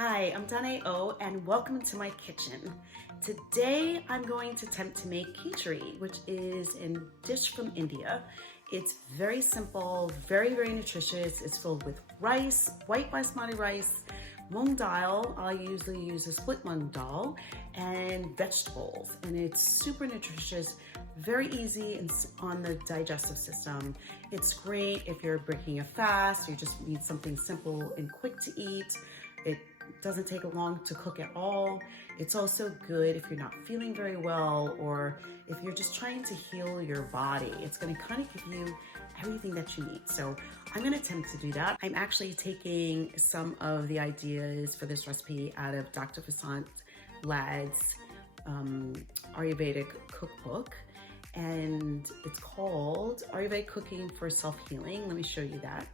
Hi, I'm Danae O and welcome to my kitchen. Today I'm going to attempt to make Kitchari, which is a dish from India. It's very simple, very nutritious. It's filled with rice, white basmati rice, Moong Dal. I usually use a split Moong Dal, and vegetables. And it's super nutritious, very easy on the digestive system. It's great if you're breaking a fast, you just need something simple and quick to eat. It doesn't take long to cook at all. It's also good if you're not feeling very well or if you're just trying to heal your body. It's going to kind of give you everything that you need. So I'm going to attempt to do that. I'm actually taking some of the ideas for this recipe out of Dr. Vasant Lad's Ayurvedic cookbook, and it's called Ayurvedic Cooking for Self-Healing. Let me show you that.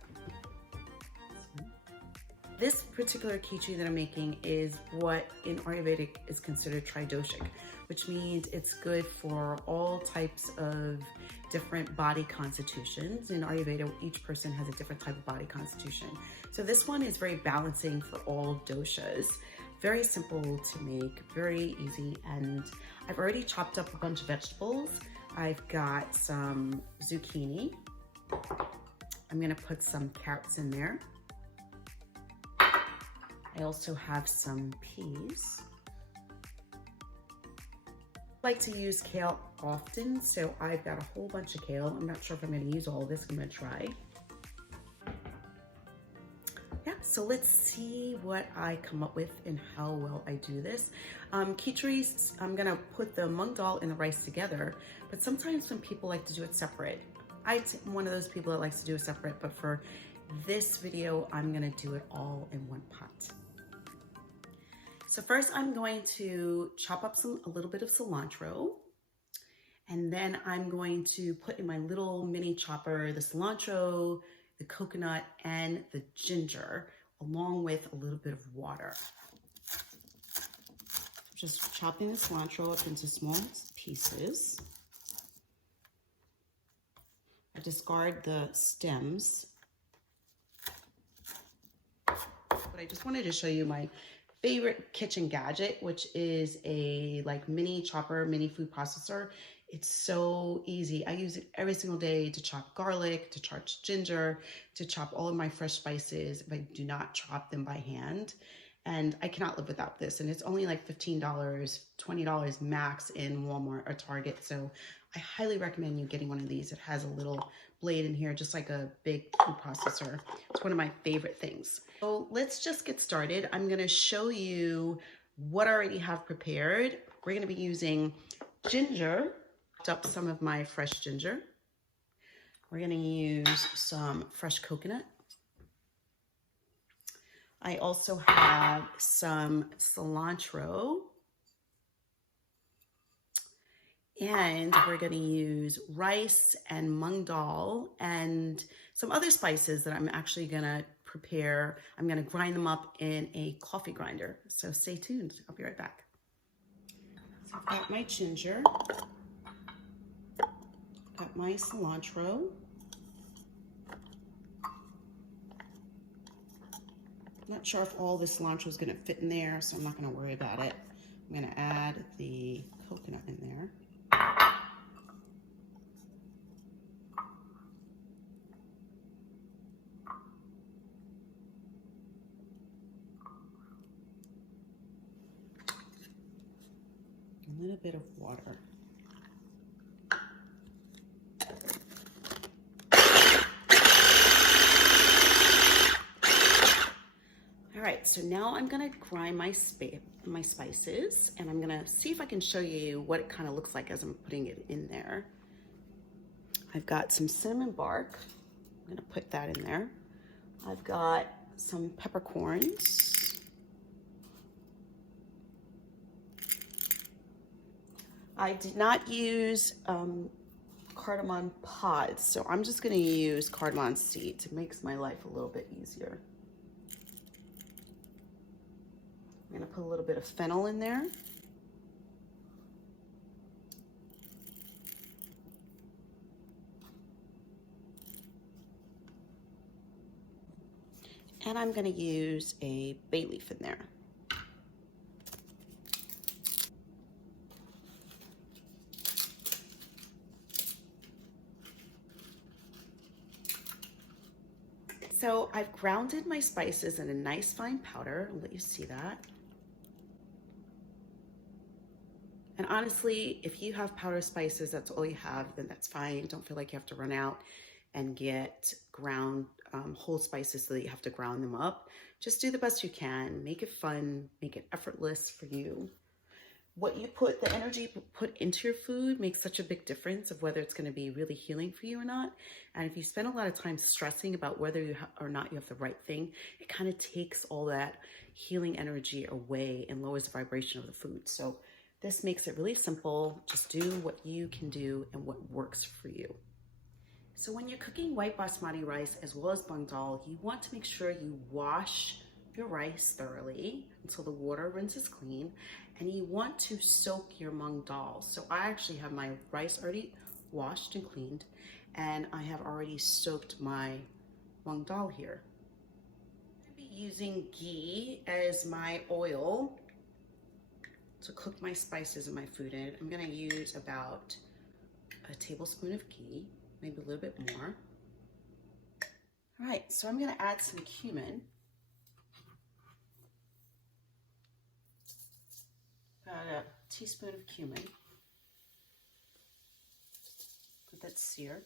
This particular Kitchari that I'm making is what in Ayurvedic is considered tridoshic, which means it's good for all types of different body constitutions. In Ayurveda, each person has a different type of body constitution. So this one is very balancing for all doshas. Very simple to make, very easy, and I've already chopped up a bunch of vegetables. I've got some zucchini. I'm gonna put some carrots in there. I also have some peas. I like to use kale often, so I've got a whole bunch of kale. I'm not sure if I'm gonna use all of this, I'm gonna try. Yeah, so let's see what I come up with and how well I do this. Kitchari, I'm gonna put the Moong Dal and the rice together, but sometimes when people like to do it separate, I'm one of those people that likes to do it separate, but for this video, I'm gonna do it all in one pot. So first I'm going to chop up a little bit of cilantro, and then I'm going to put in my little mini chopper the cilantro, the coconut, and the ginger, along with a little bit of water. Just chopping the cilantro up into small pieces. I discard the stems. But I just wanted to show you my favorite kitchen gadget, which is a mini chopper, mini food processor. It's so easy. I use it every single day to chop garlic, to chop ginger, to chop all of my fresh spices if I do not chop them by hand. And I cannot live without this. And it's only like $15, $20 max in Walmart or Target. So I highly recommend you getting one of these. It has a little blade in here, just like a big food processor. It's one of my favorite things. So let's just get started. I'm gonna show you what I already have prepared. We're gonna be using ginger, chopped up some of my fresh ginger. We're gonna use some fresh coconut. I also have some cilantro. And we're gonna use rice and Moong Dal and some other spices that I'm actually gonna prepare. I'm gonna grind them up in a coffee grinder. So stay tuned, I'll be right back. So I've got my ginger, got my cilantro. Not sure if all the cilantro is gonna fit in there, so I'm not gonna worry about it. I'm gonna add the coconut in there. A little bit of water. All right, so now I'm gonna grind my spices, and I'm gonna see if I can show you what it kind of looks like as I'm putting it in there. I've got some cinnamon bark. I'm gonna put that in there. I've got some peppercorns. I did not use cardamom pods, so I'm just gonna use cardamom seeds. It makes my life a little bit easier. I'm gonna put a little bit of fennel in there. And I'm going to use a bay leaf in there. So I've grounded my spices in a nice fine powder. I'll let you see that. And honestly, if you have powder spices, that's all you have, then that's fine. Don't feel like you have to run out and get ground whole spices so that you have to ground them up. Just do the best you can. Make it fun, make it effortless for you. What you put, the energy you put into your food makes such a big difference of whether it's going to be really healing for you or not. And if you spend a lot of time stressing about whether you or not you have the right thing, it kind of takes all that healing energy away and lowers the vibration of the food. So this makes it really simple. Just do what you can do and what works for you. So when you're cooking white basmati rice as well as Moong Dal, you want to make sure you wash your rice thoroughly until the water rinses clean, and you want to soak your Moong Dal. So I actually have my rice already washed and cleaned, and I have already soaked my Moong Dal here. I'm going to be using ghee as my oil to cook my spices and my food in. I'm going to use about a tablespoon of ghee, maybe a little bit more. All right, so I'm going to add some cumin. About a teaspoon of cumin. Let that sear.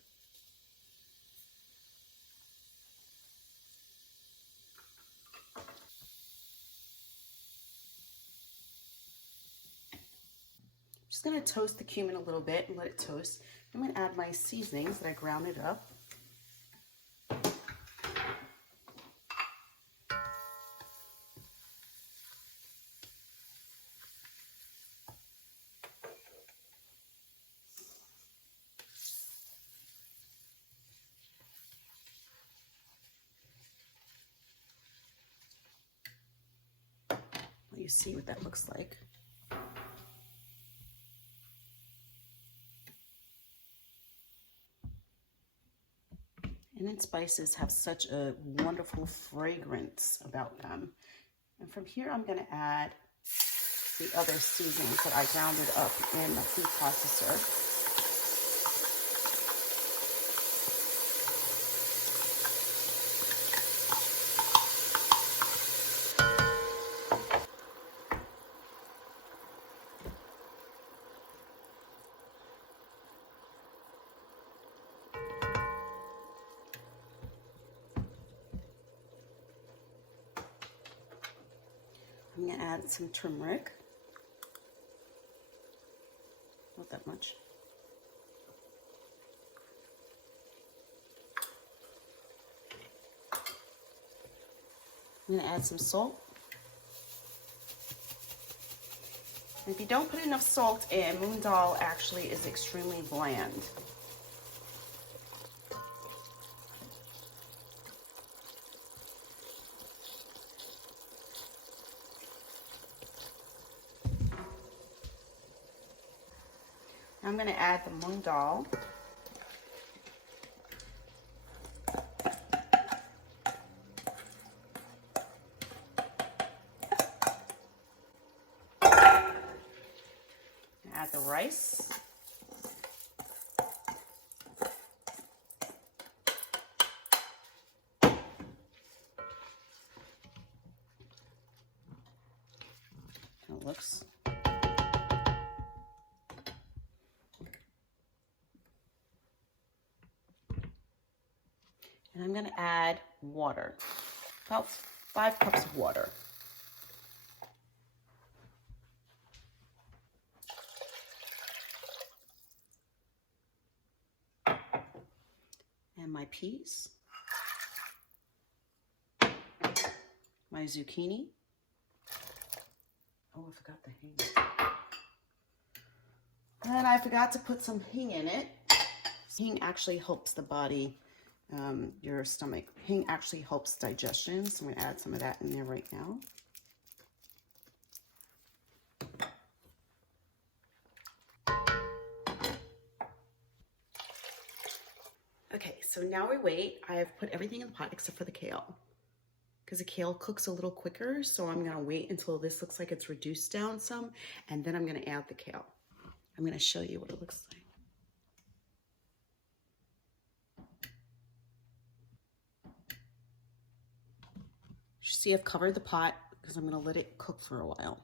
Just going to toast the cumin a little bit and let it toast. I'm going to add my seasonings that I grounded up. Let you see what that looks like. Indian spices have such a wonderful fragrance about them. And from here, I'm going to add the other seasonings that I grounded up in the food processor. I'm going to add some turmeric. Not that much. I'm going to add some salt. And if you don't put enough salt in, Moong Dal actually is extremely bland. I'm going to add the Moong Dal. Add the rice. How it looks. And I'm going to add water, about 5 cups of water. And my peas, my zucchini. Oh, I forgot the hing. And I forgot to put some hing in it. Hing actually helps the body, your stomach. Hing actually helps digestion, so I'm going to add some of that in there right now. Okay, so now we wait. I have put everything in the pot except for the kale. because the kale cooks a little quicker. So I'm gonna wait until this looks like it's reduced down some, and then I'm gonna add the kale. I'm gonna show you what it looks like. You see I've covered the pot because I'm gonna let it cook for a while.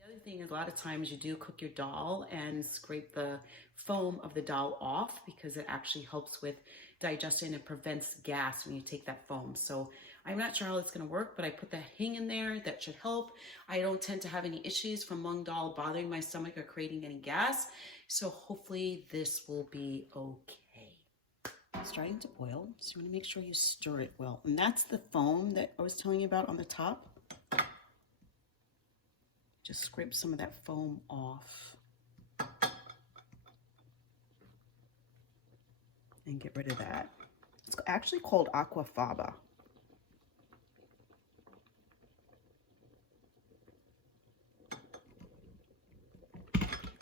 The other thing is a lot of times you do cook your dal and scrape the foam of the dal off because it actually helps with digestion and prevents gas when you take that foam. So I'm not sure how it's gonna work, but I put the hing in there. That should help. I don't tend to have any issues from Moong Dal bothering my stomach or creating any gas. So hopefully this will be okay. It's starting to boil, so you want to make sure you stir it well. And that's the foam that I was telling you about on the top. Just scrape some of that foam off and get rid of that. It's actually called aquafaba.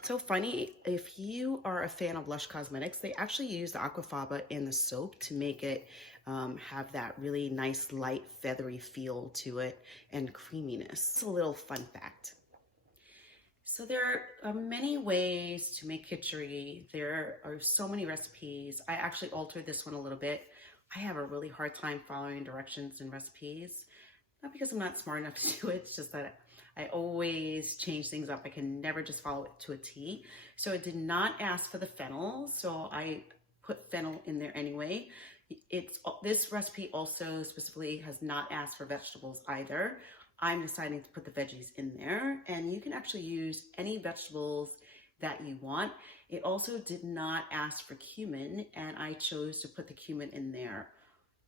So funny, if you are a fan of Lush Cosmetics, they actually use the aquafaba in the soap to make it have that really nice, light, feathery feel to it and creaminess. It's a little fun fact. So there are many ways to make kitchari. There are so many recipes. I actually altered this one a little bit. I have a really hard time following directions and recipes. Not because I'm not smart enough to do it, it's just that I always change things up. I can never just follow it to a T. So it did not ask for the fennel, so I put fennel in there anyway. This recipe also specifically has not asked for vegetables either. I'm deciding to put the veggies in there, and you can actually use any vegetables that you want. It also did not ask for cumin, and I chose to put the cumin in there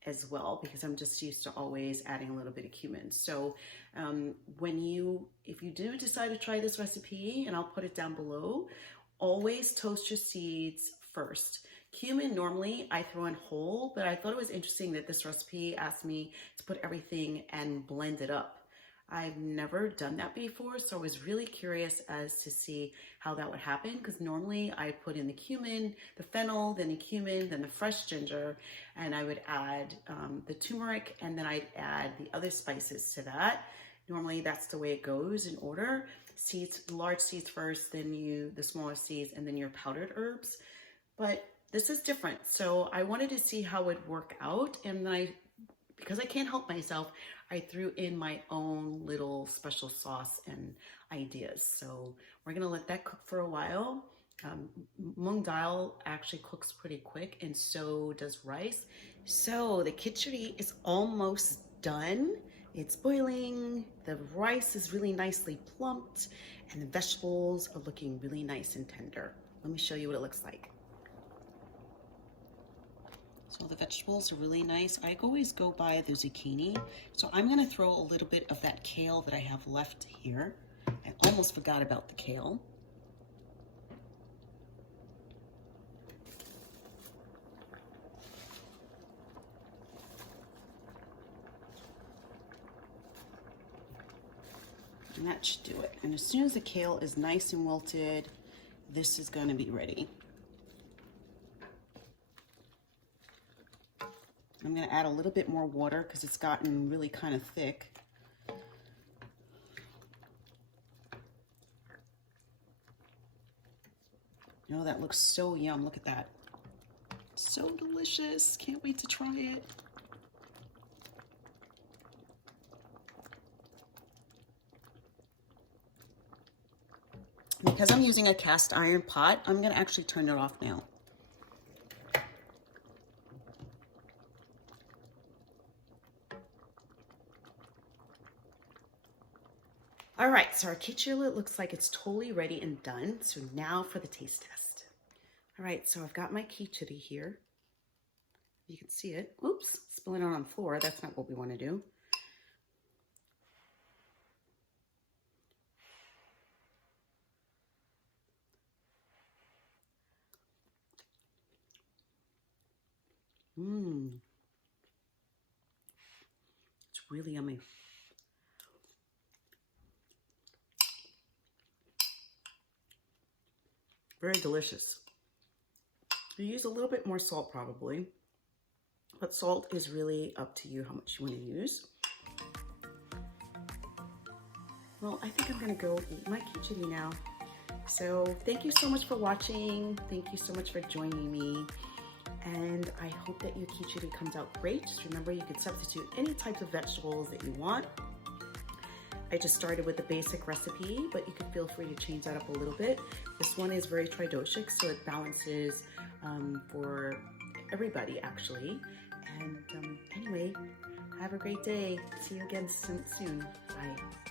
as well because I'm just used to always adding a little bit of cumin. So if you do decide to try this recipe, and I'll put it down below, always toast your seeds first. Cumin normally I throw in whole, but I thought it was interesting that this recipe asked me to put everything and blend it up. I've never done that before, so I was really curious as to see how that would happen, because normally I put in the cumin, the fennel, then the cumin, then the fresh ginger, and I would add the turmeric, and then I'd add the other spices to that. Normally that's the way it goes in order. Seeds, large seeds first, then the smaller seeds, and then your powdered herbs. But this is different, so I wanted to see how it would work out, and then because I can't help myself, I threw in my own little special sauce and ideas. So we're gonna let that cook for a while. Moong Dal actually cooks pretty quick, and so does rice. So the kitchari is almost done. It's boiling, the rice is really nicely plumped, and the vegetables are looking really nice and tender. Let me show you what it looks like. So the vegetables are really nice. I always go by the zucchini. So I'm gonna throw a little bit of that kale that I have left here. I almost forgot about the kale. And that should do it. And as soon as the kale is nice and wilted, this is gonna be ready. I'm gonna add a little bit more water because it's gotten really kind of thick. Oh, that looks so yum, look at that. So delicious, can't wait to try it. Because I'm using a cast iron pot, I'm gonna actually turn it off now. All right, so our kitchari looks like it's totally ready and done. So now for the taste test. All right, so I've got my kitchari here. You can see it. Oops, spilling it on the floor. That's not what we want to do. It's really yummy. Very delicious. You use a little bit more salt probably, But salt is really up to you how much you want to use. Well, I think I'm gonna go eat my khichdi now. So thank you so much for watching. Thank you so much for joining me. And I hope that your khichdi comes out great. Just remember, you can substitute any types of vegetables that you want. I just started with the basic recipe, but you can feel free to change that up a little bit. This one is very tridoshic, so it balances for everybody actually. And anyway, have a great day. See you again soon. Bye.